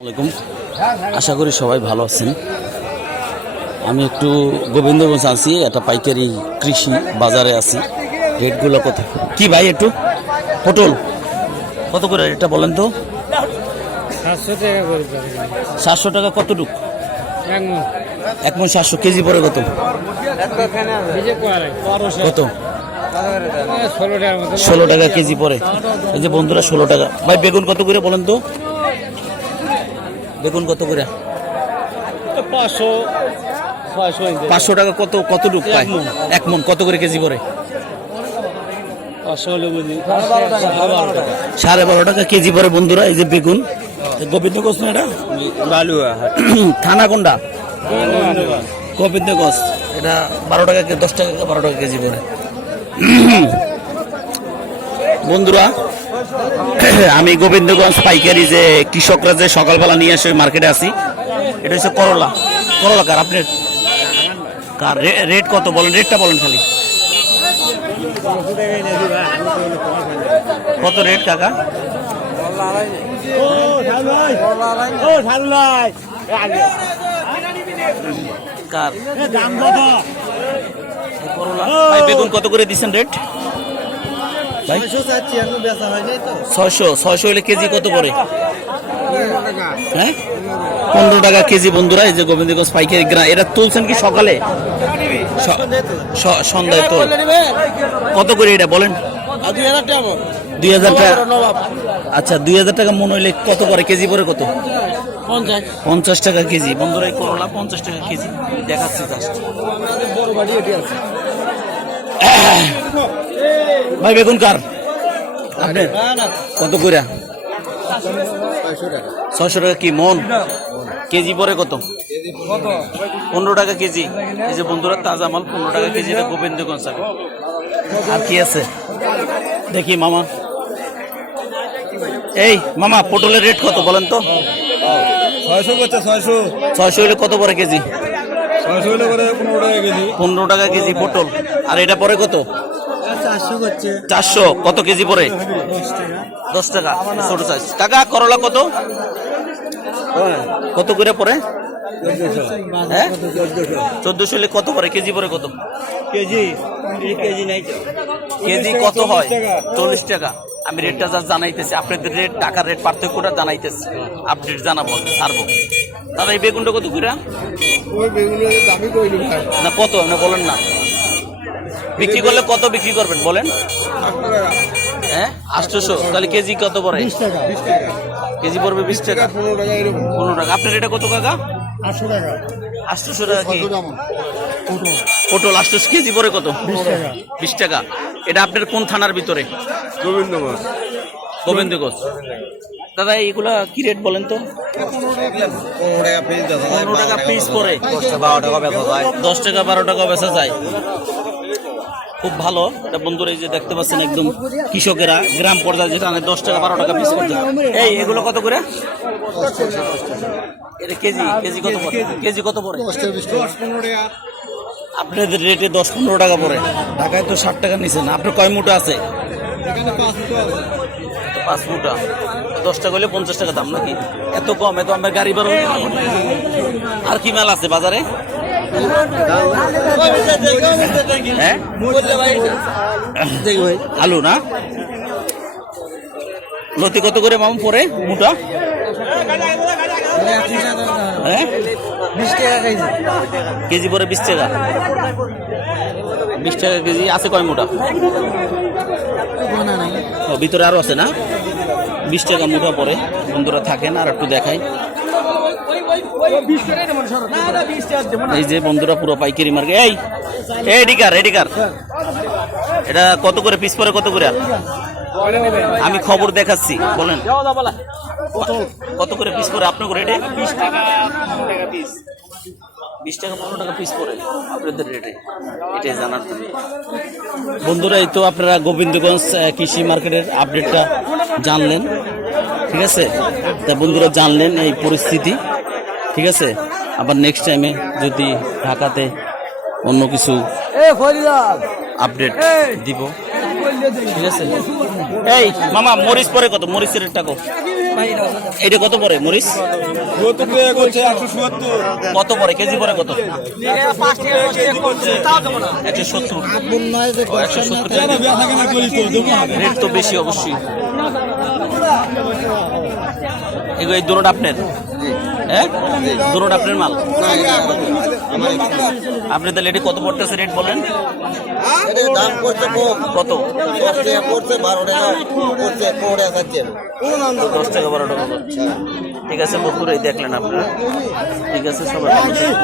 আসসালামাইকুম, আশা করি সবাই ভালো আছেন। আমি একটু গোবিন্দগঞ্জ আছি, একটা পাইকারি কৃষি বাজারে আছি। রেটগুলো কত কি ভাই? একটু পটল কত করে এটা বলেন তো? 700 টাকা। কতটুক? 1 মণ 700 কেজি পরে কত? কত? 16 টাকা কেজি পরে। এই যে বন্ধুরা 16 টাকা। ভাই বেগুন কত করে বলেন তো? বেগুন কত করে? 500 টাকা। কতটুক পায়? 1 মণ কত করে কেজি পরে? 12.5 টাকা কেজি পরে বন্ধুরা। এই যে বেগুন গোবিন্দগঞ্জ না, এটা থানা কোনটা? গোবিন্দগঞ্জ। এটা 12 টাকা 10 টাকা 12 টাকা কেজি পরে বন্ধুরা। আমি গোবিন্দগঞ্জ পাইকারি যে কৃষকরা যে সকালবেলা নিয়ে আসে মার্কেটে আছি। এটা হচ্ছে করলা। করলা কার? আপনার কার? রেট কত বলেন? রেটটা বলেন খালি। কত রেট কাকা? কার ভাই বেগুন কত করে দিচ্ছেন রেট? 600 হলে কেজি কত পড়ে? হ্যাঁ 15 টাকা কেজি বন্ধুরা। এই যে গোবিন্দগঞ্জ পাইকারি গ্রাম। এটা তুলছেন কি সকালে? সন্ধ্যায় তোল। কত করে এটা বলেন? 2000 টাকা। আচ্ছা 2000 টাকা মনে হইলে কত করে কেজি পরে? কত? 50 টাকা কেজি বন্ধুরা। এই করলা 50 টাকা কেজি দেখাচ্ছি জাস্ট। ভাই বেগুন কার? আপনার কত করে? 600 টাকা কি মন? কেজি পরে কত? 15 টাকা কেজি। এই যে বন্ধুরা তাজা মাল 15 টাকা কেজি। এটা গোবিন্দগঞ্জ। আর কি আছে দেখি মামা। এই মামা পটলের রেট কত বলেন তো? 600 হলে কত পরে কেজি? 15 টাকা কেজি পটল। আর এটা পরে কত? 400। কত কেজি পরে? 10 টাকা ছোট সাইজ। টাকা করলা কত কত করে পরে? 1400 হলে কত পরে কেজি পরে? কত কেজি? কেজি কত হয়? 40 টাকা। আমি রেটটা যা জানাইতেছি, আপনাদের রেট টাকার রেট পার্থক্যটা জানাইতেছি। আপডেট জানাবো ছাড়বো। দাদা এই বেগুনটা কত করে? না কত আপনি বলেন না। বিক্রি করলে কত বিক্রি করবেন বলেন? হ্যাঁ 800। তাহলে কেজি কত পড়ে? কেজি পড়বে 20 টাকা 15 টাকা। আপনার এটা কত কাকা? 800 টাকা কি পটল? 800 কেজি পরে কত? 20 টাকা। এটা আপনার কোন থানার ভিতরে? গোবিন্দগঞ্জ। দাদা এইগুলা কি রেট বলেন তো? 15 টাকা পিস পরে। 10 টাকা 12 টাকা বেচা যায়। খুব ভালো এটা বন্ধুরা। এই যে দেখতে পাচ্ছেন একদম কৃষকেরা গ্রাম পর্যায়ে যেটা 10 টাকা 12 টাকা পিস করতে। এই এগুলো কত করে? এটা কেজি কত পড়ে? কেজি কত পড়ে? আপনাদের রেটে 10-15 টাকা পড়ে। ঢাকায় তো 60 টাকা নিচে না। আপনার কয় মুঠা আছে? 5 মুঠা। 10 টাকা হলে 50 টাকা দাম নাকি? এত কম? এত আমার গাড়ি ভাড়া। আর কি মাল আছে বাজারে? হ্যাঁ আলু না? লতি কত করে মামু পরে মুঠা? হ্যাঁ 20 টাকা কেজি পরে। 20 টাকা 20 টাকা কেজি। আছে কয় মুঠা? ভিতরে আরো আছে না? 20 টাকা মুঠা পরে বন্ধুরা। থাকেন আর একটু দেখাই। এই যে বন্ধুরা পুরো পাইকারি মার্কেট। এই এডিকার এটা কত করে পিস পরে? কত করে? আমি খবর দেখাচ্ছি বলেন কত করে পিস পরে আপনার রেটে? 20 টাকা 15 টাকা পিস পরে আপনাদের রেটে। এটাই জানার বন্ধুরা। এই তো আপনারা গোবিন্দগঞ্জ কৃষি মার্কেটের আপডেটটা জানলেন। ঠিক আছে তা বন্ধুরা, জানলেন এই পরিস্থিতি। ঠিক আছে, আবার নেক্সট টাইমে যদি ঢাকাতে অন্য কিছু আপডেট দিব। ঠিক আছে। এই মামা মরিচ পরে কত? মরিচের রেটটা কত? এটা কত পরে মরিচ? কত পরে কেজি পরে কত? 170। 170 রেট তো বেশি অবশ্যই। এগুলো এই দুটোটা আপনার? হ্যাঁ, দুটোটা আপনার মাল? আপনি তাহলে এটি কত পড়তেছে রেট বলেন? দাম করছে কত? 10 টাকা পড়ছে, 12 টাকা পড়ছে, 15 টাকা যাচ্ছে 10 টাকা 12 টাকা। ঠিক আছে বকুর, এই দেখলেন আপনারা। ঠিক আছে, সবাই ভালো থাকবেন।